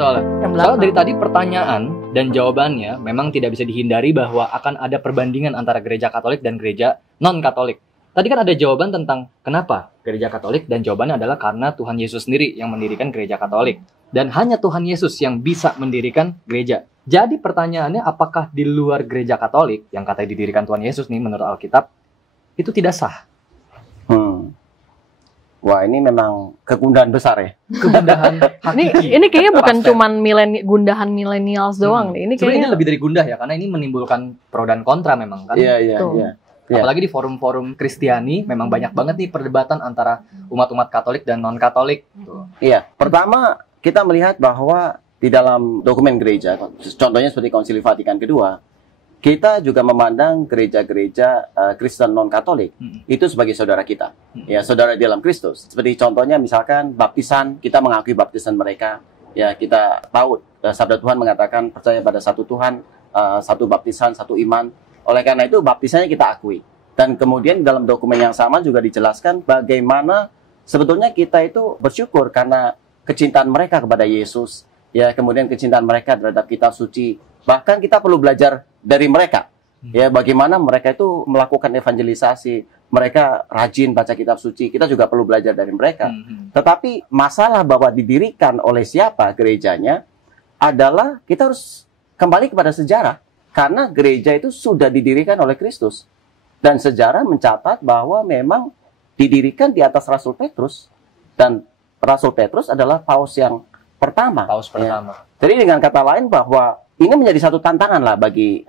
Betul. Yang Soalnya belakang. dari tadi pertanyaan dan jawabannya memang tidak bisa dihindari bahwa akan ada perbandingan antara gereja Katolik dan gereja non-Katolik. Tadi kan ada jawaban tentang kenapa gereja Katolik, dan jawabannya adalah karena Tuhan Yesus sendiri yang mendirikan gereja Katolik. Dan hanya Tuhan Yesus yang bisa mendirikan gereja. Jadi pertanyaannya, apakah di luar gereja Katolik yang katanya didirikan Tuhan Yesus nih menurut Alkitab itu tidak sah? Wah, ini memang kegundahan besar ya. Kegundahan hakiki. Ini kayaknya bukan Pastor. cuman gundahan millennials doang nih. Ini Sebenarnya ini kayaknya lebih dari gundah ya, karena ini menimbulkan pro dan kontra memang kan. Iya, iya, Betul. iya. Iya. Apalagi di forum-forum Kristiani memang banyak banget nih perdebatan antara umat-umat Katolik dan non-Katolik. Tuh. Iya, pertama kita melihat bahwa di dalam dokumen gereja, contohnya seperti Konsili Vatikan kedua, kita juga memandang gereja-gereja Kristen non-Katolik itu sebagai saudara kita, ya saudara di dalam Kristus. Seperti contohnya misalkan baptisan, kita mengakui baptisan mereka, ya kita tahu sabda Tuhan mengatakan percaya pada satu Tuhan, satu baptisan, satu iman. Oleh karena itu baptisannya kita akui. Dan kemudian dalam dokumen yang sama juga dijelaskan bagaimana sebetulnya kita itu bersyukur karena kecintaan mereka kepada Yesus, ya kemudian kecintaan mereka terhadap kitab suci. Bahkan kita perlu belajar dari mereka, ya bagaimana mereka itu melakukan evangelisasi, mereka rajin baca kitab suci. Kita juga perlu belajar dari mereka. Tetapi masalah bahwa didirikan oleh siapa gerejanya adalah kita harus kembali kepada sejarah, karena gereja itu sudah didirikan oleh Kristus. Dan sejarah mencatat bahwa memang didirikan di atas Rasul Petrus. Dan Rasul Petrus adalah paus yang pertama. Paus Ya. pertama. Jadi dengan kata lain bahwa ini menjadi satu tantangan lah bagi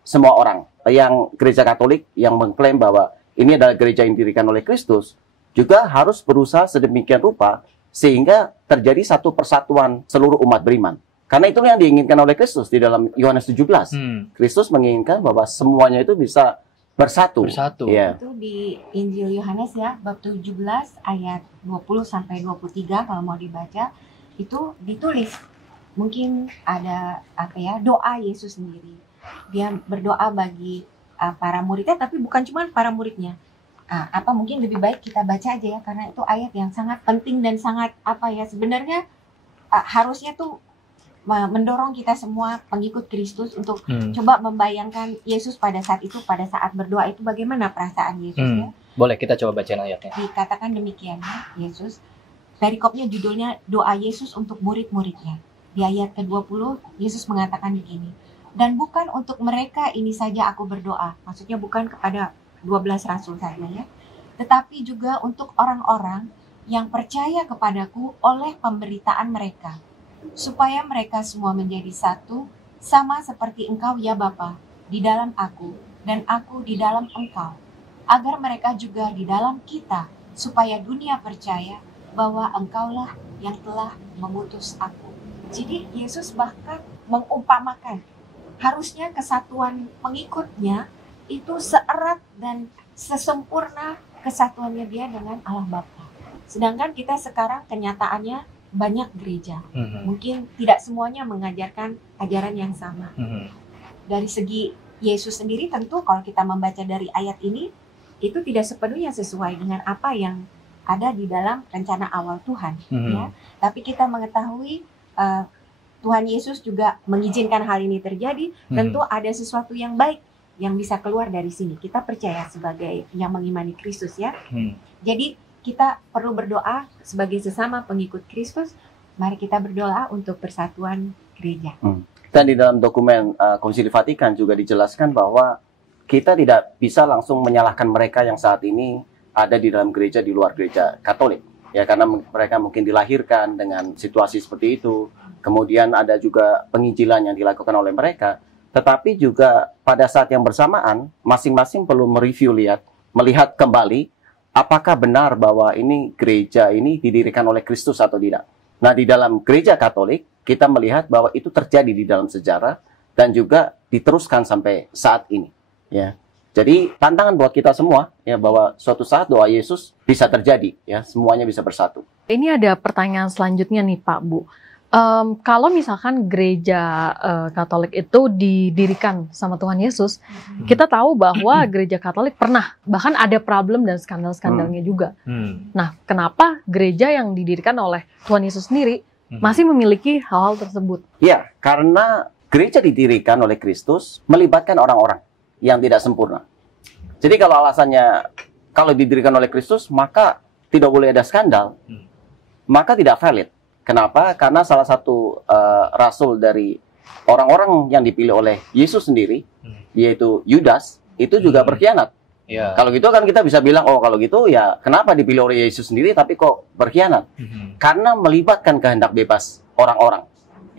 semua orang. Yang gereja Katolik yang mengklaim bahwa ini adalah gereja yang didirikan oleh Kristus, juga harus berusaha sedemikian rupa sehingga terjadi satu persatuan seluruh umat beriman. Karena itu yang diinginkan oleh Kristus di dalam Yohanes 17. Kristus menginginkan bahwa semuanya itu bisa bersatu. Ya. Itu di Injil Yohanes ya, bab 17 ayat 20 sampai 23 kalau mau dibaca, itu ditulis. Mungkin ada doa Yesus sendiri. Dia berdoa bagi para muridnya, tapi bukan cuma para muridnya. Mungkin lebih baik kita baca aja ya, karena itu ayat yang sangat penting dan sangat sebenarnya harusnya tuh mendorong kita semua pengikut Kristus untuk coba membayangkan Yesus pada saat itu, pada saat berdoa itu bagaimana perasaan Yesus ya. Boleh kita coba bacain ayatnya. Dikatakan demikian ya, Yesus. Perikopnya judulnya doa Yesus untuk murid-muridnya. Di ayat ke-20 Yesus mengatakan begini, dan bukan untuk mereka ini saja aku berdoa. Maksudnya bukan kepada 12 rasul saja ya, tetapi juga untuk orang-orang yang percaya kepadaku oleh pemberitaan mereka, supaya mereka semua menjadi satu, sama seperti engkau ya Bapa, di dalam aku, dan aku di dalam engkau, agar mereka juga di dalam kita, supaya dunia percaya bahwa engkaulah yang telah mengutus aku. Jadi Yesus bahkan mengumpamakan, harusnya kesatuan pengikutnya itu seerat dan sesempurna kesatuannya dia dengan Allah Bapa. Sedangkan kita sekarang kenyataannya banyak gereja, mungkin tidak semuanya mengajarkan ajaran yang sama. Dari segi Yesus sendiri tentu kalau kita membaca dari ayat ini, itu tidak sepenuhnya sesuai dengan apa yang ada di dalam rencana awal Tuhan. Ya. Tapi kita mengetahui Tuhan Yesus juga mengizinkan hal ini terjadi, tentu ada sesuatu yang baik yang bisa keluar dari sini. Kita percaya sebagai yang mengimani Kristus ya. Jadi kita perlu berdoa sebagai sesama pengikut Kristus. Mari kita berdoa untuk persatuan gereja. Dan di dalam dokumen Konsili Vatikan juga dijelaskan bahwa kita tidak bisa langsung menyalahkan mereka yang saat ini ada di dalam gereja di luar gereja Katolik. Ya, karena mereka mungkin dilahirkan dengan situasi seperti itu. Kemudian ada juga penginjilan yang dilakukan oleh mereka. Tetapi juga pada saat yang bersamaan, masing-masing perlu mereview, melihat kembali apakah benar bahwa ini gereja ini didirikan oleh Kristus atau tidak. Nah, di dalam gereja Katolik, kita melihat bahwa itu terjadi di dalam sejarah dan juga diteruskan sampai saat ini. Ya, jadi tantangan buat kita semua, ya, bahwa suatu saat doa Yesus bisa terjadi, ya, semuanya bisa bersatu. Ini ada pertanyaan selanjutnya nih Pak, Bu. Kalau misalkan gereja Katolik itu didirikan sama Tuhan Yesus, kita tahu bahwa gereja Katolik pernah, bahkan ada problem dan skandal-skandalnya juga. Nah, kenapa gereja yang didirikan oleh Tuhan Yesus sendiri masih memiliki hal-hal tersebut. Ya, karena gereja didirikan oleh Kristus melibatkan orang-orang yang tidak sempurna. Jadi kalau alasannya kalau didirikan oleh Kristus maka tidak boleh ada skandal, maka tidak valid. Kenapa? Karena salah satu rasul dari orang-orang yang dipilih oleh Yesus sendiri, yaitu Yudas, itu juga berkhianat. Ya. Kalau gitu kan kita bisa bilang, oh kalau gitu ya kenapa dipilih oleh Yesus sendiri tapi kok berkhianat? Karena melibatkan kehendak bebas orang-orang.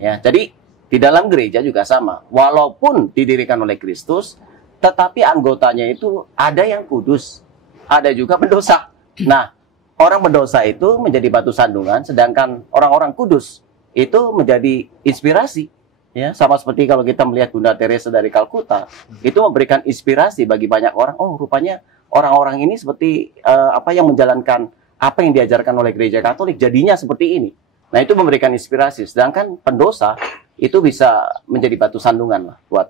Ya, jadi di dalam gereja juga sama. Walaupun didirikan oleh Kristus, tetapi anggotanya itu ada yang kudus, ada juga pendosa. Nah, orang berdosa itu menjadi batu sandungan, sedangkan orang-orang kudus itu menjadi inspirasi. Ya, sama seperti kalau kita melihat Bunda Teresa dari Kalkuta, itu memberikan inspirasi bagi banyak orang. Oh, rupanya orang-orang ini seperti apa yang menjalankan apa yang diajarkan oleh gereja Katolik, jadinya seperti ini. Nah, itu memberikan inspirasi. Sedangkan pendosa itu bisa menjadi batu sandungan lah buat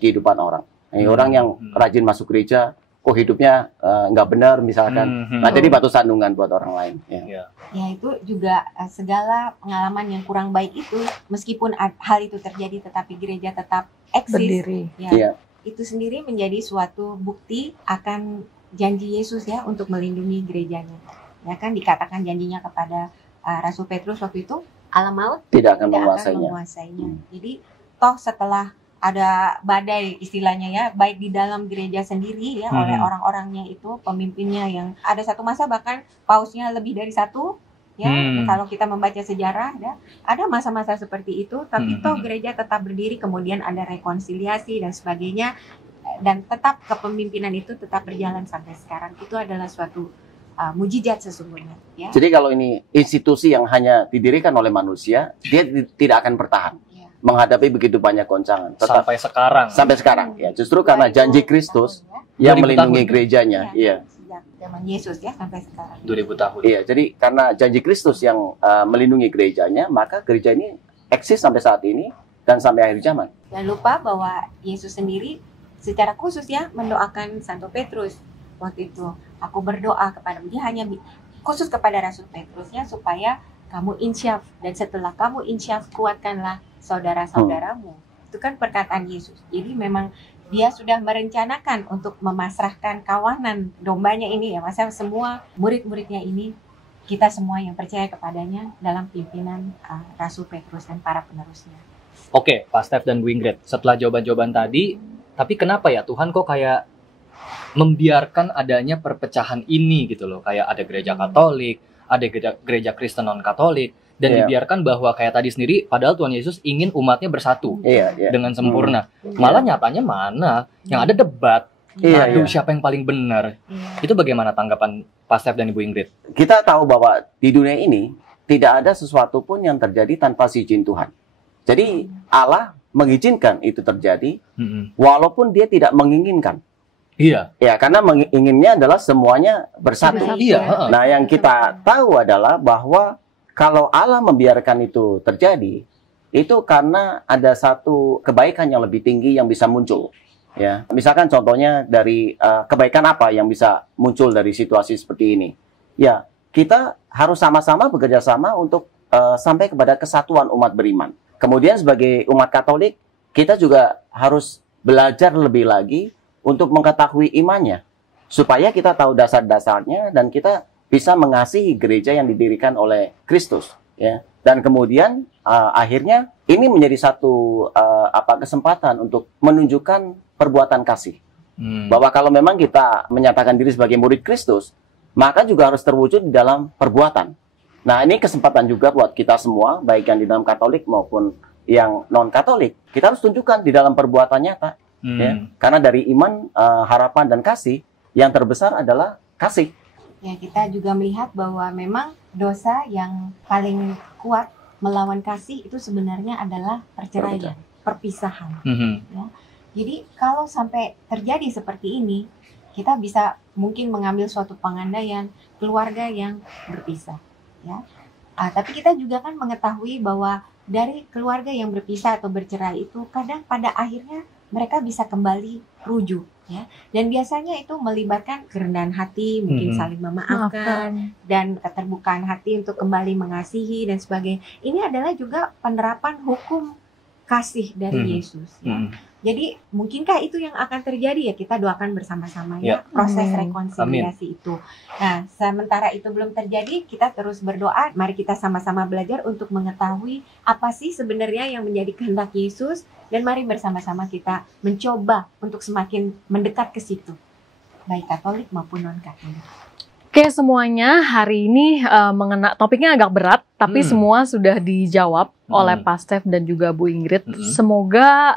kehidupan orang. Nah, orang yang rajin masuk gereja, kok hidupnya nggak benar misalkan. Nah, jadi batu sandungan buat orang lain. Ya. Ya, itu juga segala pengalaman yang kurang baik itu, meskipun hal itu terjadi tetapi gereja tetap eksis. Berdiri. Iya. Itu sendiri menjadi suatu bukti akan janji Yesus ya untuk melindungi gerejanya. Ya kan dikatakan janjinya kepada Rasul Petrus waktu itu, alam maut Tidak akan menguasainya. Jadi toh setelah ada badai istilahnya ya, baik di dalam gereja sendiri ya oleh orang-orangnya itu, pemimpinnya yang ada satu masa bahkan pausnya lebih dari satu ya. Kalau kita membaca sejarah ya, ada masa-masa seperti itu, tapi toh gereja tetap berdiri, kemudian ada rekonsiliasi dan sebagainya, dan tetap kepemimpinan itu tetap berjalan sampai sekarang. Itu adalah suatu mujizat sesungguhnya ya. Jadi kalau ini institusi yang hanya didirikan oleh manusia, dia tidak akan bertahan menghadapi begitu banyak goncangan. Sampai sekarang ya, justru karena janji Kristus yang melindungi gerejanya. Iya. Sejak zaman Yesus ya sampai sekarang. 2000 tahun. Iya, jadi karena janji Kristus yang melindungi gerejanya, maka gereja ini eksis sampai saat ini dan sampai akhir zaman. Jangan lupa bahwa Yesus sendiri secara khusus ya mendoakan Santo Petrus waktu itu. Aku berdoa kepadamu. Dia hanya khusus kepada Rasul Petrusnya supaya kamu insyaf, dan setelah kamu insyaf kuatkanlah saudara-saudaramu. Itu kan perkataan Yesus. Jadi memang dia sudah merencanakan untuk memasrahkan kawanan dombanya ini ya, masa semua murid-muridnya ini, kita semua yang percaya kepadanya dalam pimpinan Rasul Petrus dan para penerusnya. Oke, Pak Steph dan Bu Ingrid, setelah jawaban-jawaban tadi, tapi kenapa ya Tuhan kok kayak membiarkan adanya perpecahan ini gitu loh, kayak ada gereja Katolik, ada gereja Kristen non-Katolik, dan dibiarkan bahwa kayak tadi sendiri, padahal Tuhan Yesus ingin umatnya bersatu dengan sempurna. Malah nyatanya mana yang ada debat, siapa yang paling benar. Itu bagaimana tanggapan Pak Steph dan Ibu Ingrid? Kita tahu bahwa di dunia ini tidak ada sesuatu pun yang terjadi tanpa izin Tuhan. Jadi Allah mengizinkan itu terjadi, walaupun Dia tidak menginginkan. Iya. Ya, karena menginginnya adalah semuanya bersatu. Iya. Nah, yang kita tahu adalah bahwa kalau Allah membiarkan itu terjadi, itu karena ada satu kebaikan yang lebih tinggi yang bisa muncul. Ya, misalkan contohnya dari kebaikan apa yang bisa muncul dari situasi seperti ini. Ya, kita harus sama-sama bekerja sama untuk sampai kepada kesatuan umat beriman. Kemudian sebagai umat Katolik, kita juga harus belajar lebih lagi untuk mengetahui imannya, supaya kita tahu dasar-dasarnya dan kita bisa mengasihi gereja yang didirikan oleh Kristus, ya. Dan kemudian akhirnya ini menjadi satu kesempatan untuk menunjukkan perbuatan kasih. Bahwa kalau memang kita menyatakan diri sebagai murid Kristus, maka juga harus terwujud di dalam perbuatan. Nah, ini kesempatan juga buat kita semua, baik yang di dalam Katolik maupun yang non-Katolik. Kita harus tunjukkan di dalam perbuatan nyata. Ya, karena dari iman, harapan, dan kasih, yang terbesar adalah kasih. Ya, kita juga melihat bahwa memang dosa yang paling kuat melawan kasih itu sebenarnya adalah perceraian, perpisahan. Ya. Jadi kalau sampai terjadi seperti ini, kita bisa mungkin mengambil suatu pengandaian keluarga yang berpisah. Ya. Tapi kita juga kan mengetahui bahwa dari keluarga yang berpisah atau bercerai itu kadang pada akhirnya mereka bisa kembali rujuk ya. Dan biasanya itu melibatkan kerendahan hati, mungkin saling memaafkan dan keterbukaan hati untuk kembali mengasihi dan sebagainya. Ini adalah juga penerapan hukum kasih dari Yesus ya. Jadi mungkinkah itu yang akan terjadi ya, kita doakan bersama-sama ya, proses rekonsiliasi itu. Nah, sementara itu belum terjadi, kita terus berdoa. Mari kita sama-sama belajar untuk mengetahui apa sih sebenarnya yang menjadi kehendak Yesus, dan mari bersama-sama kita mencoba untuk semakin mendekat ke situ, baik Katolik maupun non-Katolik. Oke semuanya, hari ini topiknya agak berat, tapi semua sudah dijawab oleh Pak Stef dan juga Bu Ingrid. Semoga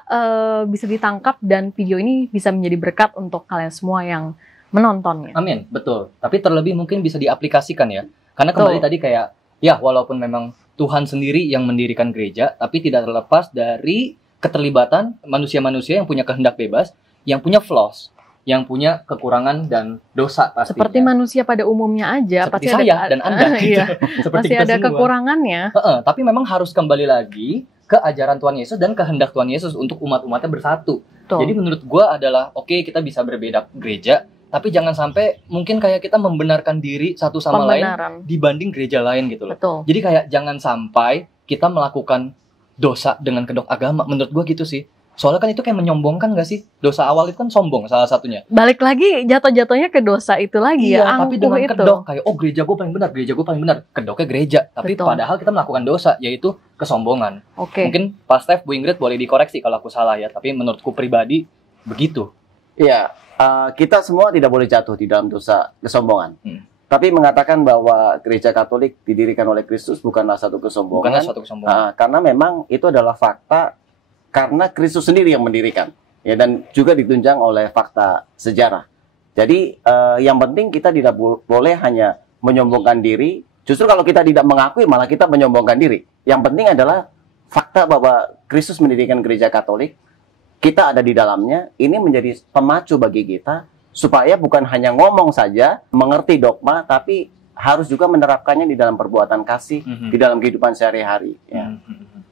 bisa ditangkap dan video ini bisa menjadi berkat untuk kalian semua yang menontonnya. Amin, betul. Tapi terlebih mungkin bisa diaplikasikan ya. Karena kembali tadi kayak, ya walaupun memang Tuhan sendiri yang mendirikan gereja, tapi tidak terlepas dari keterlibatan manusia-manusia yang punya kehendak bebas, yang punya flaws, yang punya kekurangan dan dosa pastinya. Seperti manusia pada umumnya aja, seperti pasti saya dan Anda gitu. Iya, Seperti pasti kita ada semua. kekurangannya. Tapi memang harus kembali lagi ke ajaran Tuhan Yesus dan kehendak Tuhan Yesus untuk umat-umatnya bersatu. Betul. Jadi menurut gua adalah oke, kita bisa berbeda gereja, tapi jangan sampai mungkin kayak kita membenarkan diri satu sama lain dibanding gereja lain gitu loh. Betul. Jadi kayak jangan sampai kita melakukan dosa dengan kedok agama. Menurut gua gitu sih. Soalnya kan itu kayak menyombongkan gak sih? Dosa awal itu kan sombong salah satunya. Balik lagi jatuh-jatuhnya ke dosa itu lagi iya, ya. Tapi dengan kedok kayak gereja gue paling benar, gereja gue paling benar. Kedoknya gereja, tapi Betul. padahal kita melakukan dosa, yaitu kesombongan. Mungkin Pak Stef, Bu Ingrid boleh dikoreksi kalau aku salah ya, tapi menurutku pribadi begitu. Iya, kita semua tidak boleh jatuh di dalam dosa kesombongan. Tapi mengatakan bahwa gereja Katolik didirikan oleh Kristus bukanlah satu kesombongan. Bukanlah suatu kesombongan. Karena memang itu adalah fakta, karena Kristus sendiri yang mendirikan, ya, dan juga ditunjang oleh fakta sejarah. Jadi yang penting kita tidak boleh hanya menyombongkan diri. Justru kalau kita tidak mengakui malah kita menyombongkan diri. Yang penting adalah fakta bahwa Kristus mendirikan gereja Katolik, kita ada di dalamnya. Ini menjadi pemacu bagi kita supaya bukan hanya ngomong saja, mengerti dogma, tapi harus juga menerapkannya di dalam perbuatan kasih, di dalam kehidupan sehari-hari. Ya.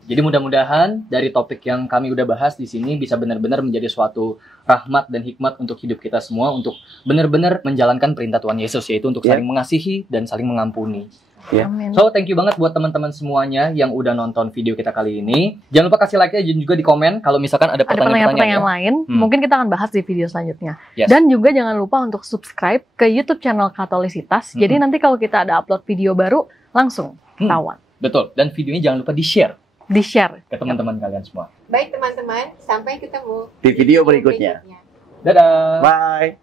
Jadi mudah-mudahan dari topik yang kami udah bahas di sini bisa benar-benar menjadi suatu rahmat dan hikmat untuk hidup kita semua, untuk benar-benar menjalankan perintah Tuhan Yesus, yaitu untuk saling mengasihi dan saling mengampuni. Amin. So, thank you banget buat teman-teman semuanya yang udah nonton video kita kali ini. Jangan lupa kasih like-nya dan juga di komen kalau misalkan ada pertanyaan-pertanyaan lain. Mungkin kita akan bahas di video selanjutnya. Yes. Dan juga jangan lupa untuk subscribe ke YouTube channel Katolisitas. Jadi nanti kalau kita ada upload video baru, langsung ketahuan. Betul. Dan videonya jangan lupa di-share ke teman-teman kalian semua. Baik teman-teman, sampai ketemu Di video berikutnya. Dadah. Bye.